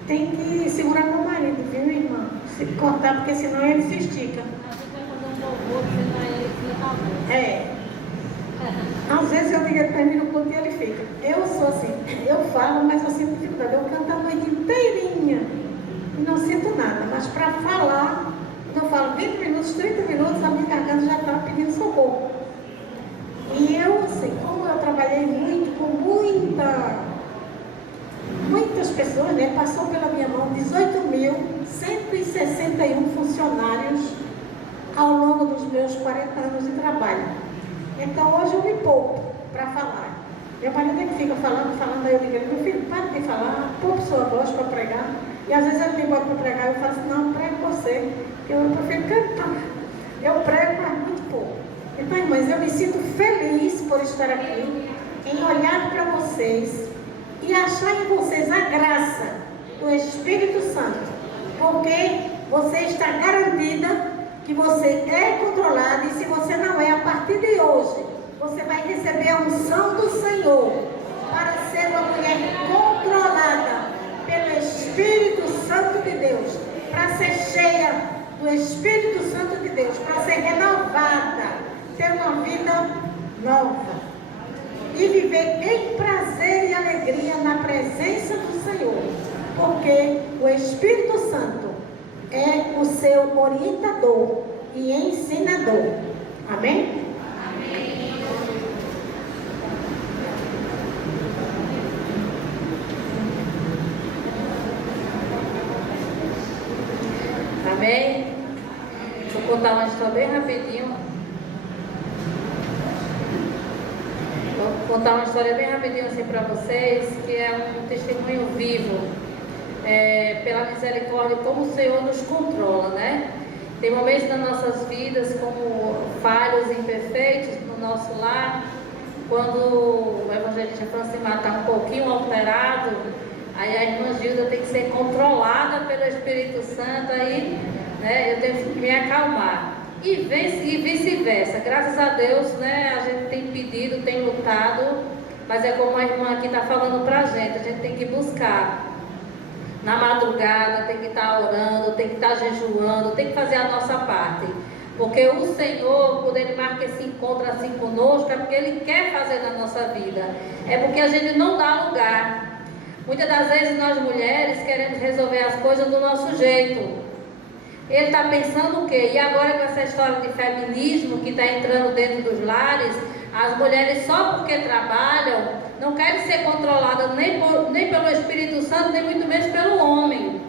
Tem que segurar meu marido, viu, irmã? Se cortar, porque senão ele se estica. Às vezes eu termino o culto e ele fica. Eu sou assim, eu falo, mas eu sinto dificuldade. Eu canto a noite inteirinha e não sinto nada. Mas para falar, quando eu falo 20 minutos, 30 minutos, a minha garganta já está pedindo socorro. E eu, assim, como eu trabalhei muito, com muitas pessoas, né? Passou pela minha mão 18.161 funcionários ao longo dos meus 40 anos de trabalho. Então hoje eu me poupo para falar. Meu marido é que fica falando, aí eu digo, meu filho, para de falar, poupe sua voz para pregar. E às vezes ele me bota para pregar e eu falo assim, não, prego você, eu prefiro cantar. Eu prego, mas muito pouco. Então, irmãs, eu me sinto feliz por estar aqui, em olhar para vocês e achar em vocês a graça do Espírito Santo, porque você está garantida que você é controlada, e se você não é, a partir de hoje, você vai receber a unção do Senhor para ser uma mulher controlada pelo Espírito Santo de Deus, para ser cheia do Espírito Santo de Deus, para ser renovada, ter uma vida nova e viver em prazer e alegria na presença do Senhor, porque o Espírito Santo é o seu orientador e ensinador. Amém? Amém. Amém? Vou contar uma história bem rapidinho. Vou contar uma história bem rapidinho assim para vocês, que é um testemunho vivo. Pela misericórdia, como o Senhor nos controla, né? Tem momentos nas nossas vidas, como falhos imperfeitos no nosso lar, quando o evangelista Francimar está um pouquinho alterado, aí a irmã Gilda tem que ser controlada pelo Espírito Santo, aí, né, eu tenho que me acalmar. E vice-versa. Graças a Deus, né, a gente tem pedido, tem lutado, mas é como a irmã aqui está falando para a gente tem que buscar. Na madrugada, tem que estar orando, tem que estar jejuando, tem que fazer a nossa parte. Porque o Senhor, quando Ele marca esse encontro assim conosco, é porque Ele quer fazer na nossa vida. É porque a gente não dá lugar. Muitas das vezes nós mulheres queremos resolver as coisas do nosso jeito. Ele está pensando o quê? E agora com essa história de feminismo que está entrando dentro dos lares, As mulheres só porque trabalham não querem ser controladas nem pelo Espírito Santo, nem muito menos pelo homem.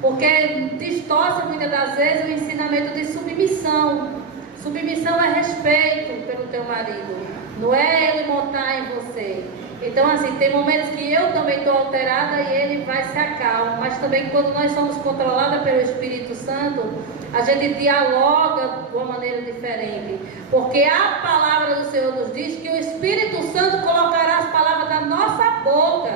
Porque distorce muitas das vezes o ensinamento de submissão. Submissão é respeito pelo teu marido, não é ele montar em você. Então, assim, tem momentos que eu também estou alterada e ele vai se acalmar, mas também quando nós somos controladas pelo Espírito Santo, a gente dialoga de uma maneira diferente. Porque a palavra do Senhor nos diz que o Espírito Santo colocará as palavras na nossa boca.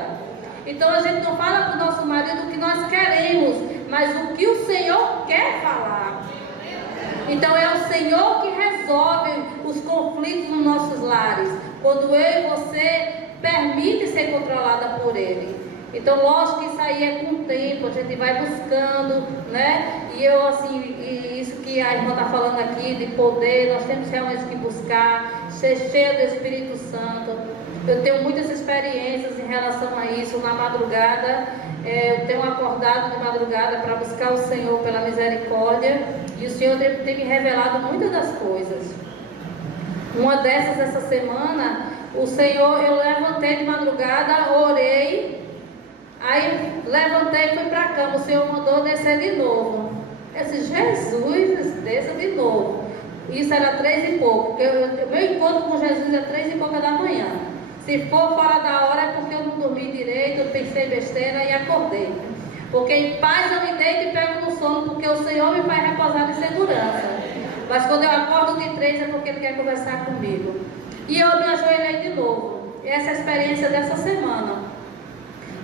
Então, a gente não fala para o nosso marido o que nós queremos, mas o que o Senhor quer falar. Então é o Senhor que resolve os conflitos nos nossos lares, quando eu e você permite ser controlada por Ele. Então, lógico que isso aí é com o tempo, a gente vai buscando, né? E eu, assim, isso que a irmã está falando aqui, de poder, nós temos realmente que buscar, ser cheio do Espírito Santo. Eu tenho muitas experiências em relação a isso. Na madrugada, eu tenho acordado de madrugada para buscar o Senhor pela misericórdia, e o Senhor tem me revelado muitas das coisas. Uma dessas, essa semana, o Senhor, eu levantei de madrugada, orei, aí levantei e fui para a cama. O Senhor mandou descer de novo. Eu disse, Jesus, desça de novo. Isso era 3 e pouco, porque o meu encontro com Jesus é 3 e pouca da manhã. Se for fora da hora é porque eu não dormi direito, eu pensei besteira e acordei. Porque em paz eu me deito e pego no sono, porque o Senhor me faz repousar em segurança. Mas quando eu acordo de 3 é porque Ele quer conversar comigo. E eu me ajoelhei de novo. Essa é a experiência dessa semana.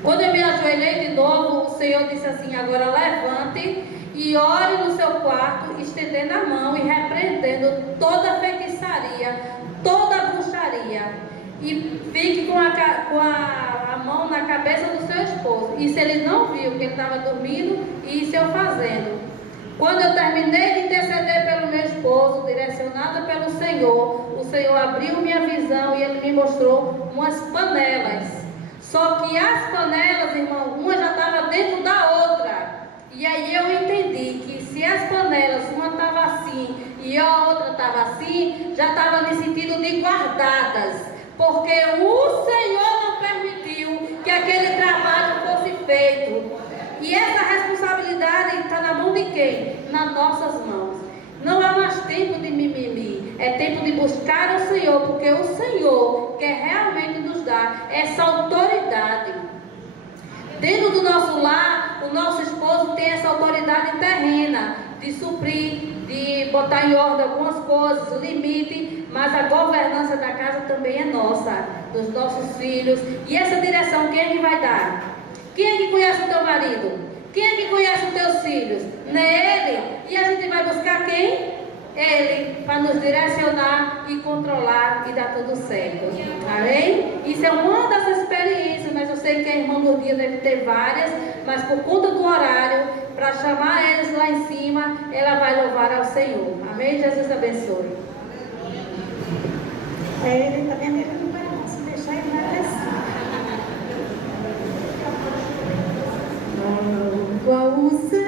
Quando eu me ajoelhei de novo, o Senhor disse assim, agora levante e ore no seu quarto, estendendo a mão e repreendendo toda feitiçaria, toda bruxaria. E fique com a mão na cabeça do seu esposo. Isso ele não viu, que ele estava dormindo, e isso eu fazendo. Quando eu terminei de interceder pelo meu esposo, direcionada pelo Senhor, o Senhor abriu minha visão e Ele me mostrou umas panelas. Só que as panelas, irmão, uma já estava dentro da outra. E aí eu entendi que se as panelas, uma estava assim e a outra estava assim, já estava no sentido de guardadas. Porque o Senhor não permitiu que aquele trabalho fosse feito. E essa responsabilidade está na mão de quem? Nas nossas mãos. Não há mais tempo de mimimi. É tempo de buscar o Senhor, porque o Senhor quer realmente nos dar essa autoridade. Dentro do nosso lar, o nosso esposo tem essa autoridade terrena de suprir, de botar em ordem algumas coisas, limite, mas a governança da casa também é nossa, dos nossos filhos. E essa direção quem é que vai dar? Quem é que conhece o teu marido? Quem é que conhece os teus filhos? Não é ele? E a gente vai buscar quem? Ele, para nos direcionar e controlar e dar tudo certo. Amém? Isso é uma das experiências, mas eu sei que a irmã do dia deve ter várias, mas por conta do horário, para chamar eles lá em cima, ela vai louvar ao Senhor. Amém? Jesus abençoe. Ele está me mirando para nós, deixar ele na pressão. Qual o seu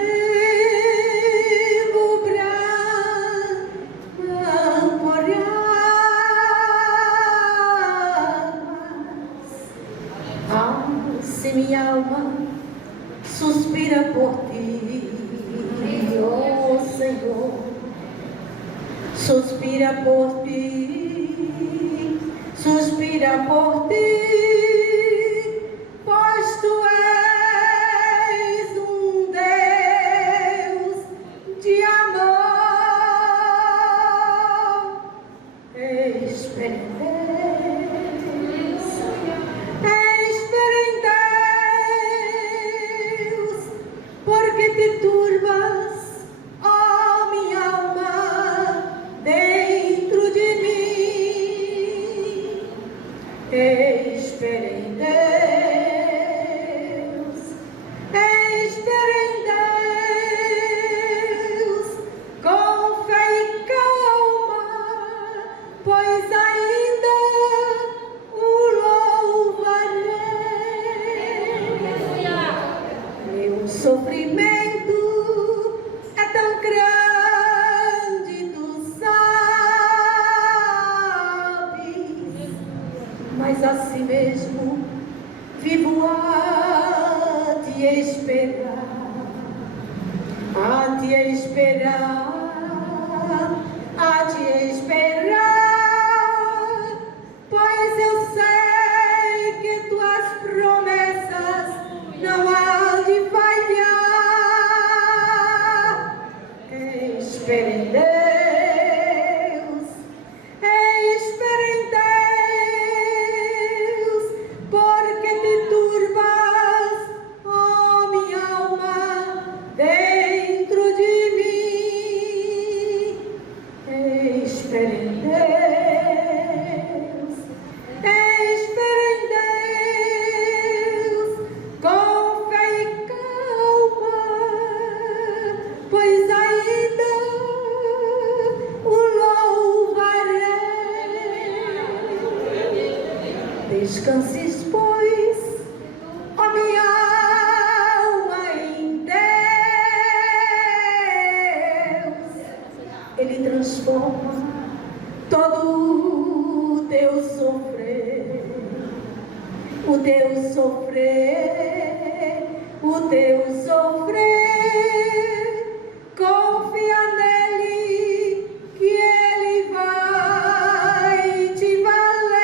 se minha alma suspira por ti, oh Senhor, suspira por ti, suspira por ti, pois tu és um Deus de amor. Espera em Deus, porque te turbas, ó minha alma, dentro de mim. Espera em Deus, espera em Deus, com fé e calma, pois ainda o louvarei. Meu sofrimento é tão grande, tu sabes, mas assim mesmo vivo a te esperar, a te esperar, a te esperar, pois eu sei que tuas promessas não há de falhar. Espera em Deus, espera em Deus, porque te turbas, oh minha alma, dentro de mim. Espera em Deus, espera em Deus, com fé e calma, pois ainda o louvarei. Descanses, pois, ó minha alma, em Deus. Ele transforma todo o teu sofrer, o teu sofrer, o teu sofrer. Confia nele, que ele vai te valer.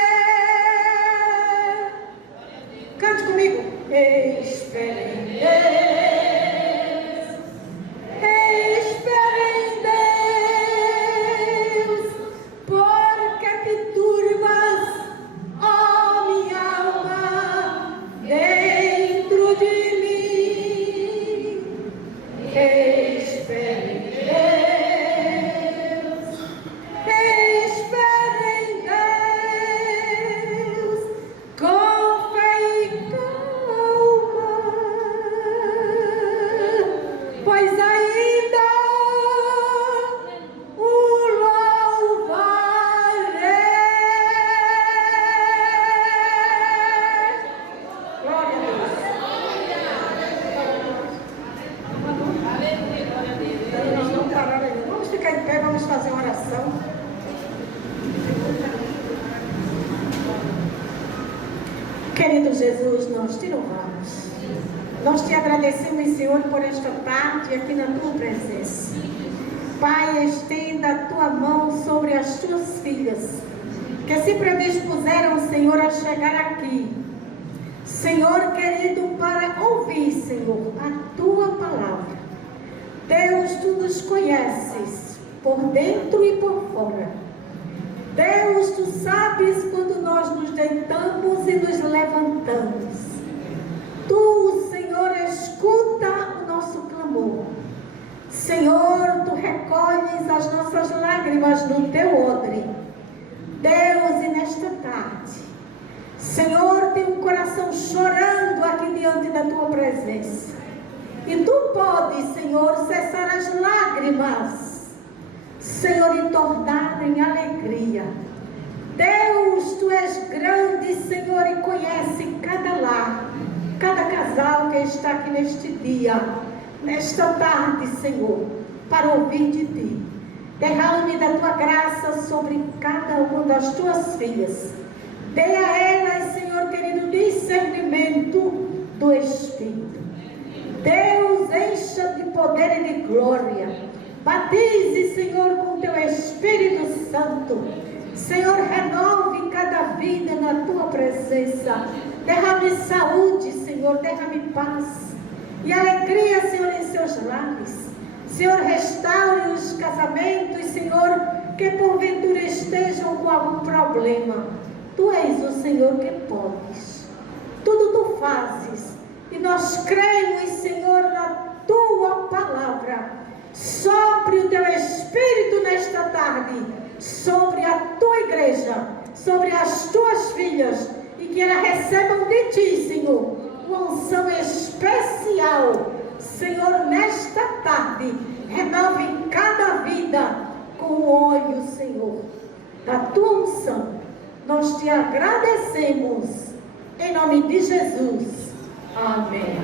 Cante comigo. Espera em Deus, espera em Deus, porque te turbas, ó minha alma, dentro de mim. Espera em Deus, espera em Deus, com fé e calma, pois ainda o louvarei. Glória a Deus. Nós vamos parar aí. Vamos ficar em pé, vamos fazer uma oração. Querido Jesus, nós te louvamos. Nós te agradecemos, Senhor, por esta tarde aqui na tua presença. Pai, estenda a tua mão sobre as tuas filhas, que se predispuseram, Senhor, a chegar aqui. Senhor querido, para ouvir, Senhor, a tua palavra. Deus, tu nos conheces por dentro e por fora. Deus, tu sabes quando nós nos deitamos e nos levantamos. Tu, Senhor, escuta o nosso clamor. Senhor, tu recolhes as nossas lágrimas no teu odre. Deus, e nesta tarde, Senhor, tem um coração chorando aqui diante da tua presença. E tu podes, Senhor, cessar as lágrimas, Senhor, e tornar em alegria. Deus, tu és grande, Senhor, e conhece cada lar, cada casal que está aqui neste dia, nesta tarde, Senhor, para ouvir de ti. Derrame da tua graça sobre cada uma das tuas filhas. Dê a elas, Senhor querido, discernimento do Espírito. Deus, encha de poder e de glória. Batize, Senhor, com teu Espírito Santo. Senhor, renove cada vida na tua presença. Derrame saúde, Senhor, derrame paz e alegria, Senhor, em seus lares. Senhor, restaure os casamentos, Senhor, que porventura estejam com algum problema. Tu és o Senhor que podes. Tudo tu fazes. E nós cremos, Senhor, na tua palavra. Sopre o teu Espírito nesta tarde sobre a tua igreja, sobre as tuas filhas, e que elas recebam de ti, Senhor, uma unção especial. Senhor, nesta tarde, renove em cada vida com o óleo, Senhor, da tua unção. Nós te agradecemos, em nome de Jesus. Amém.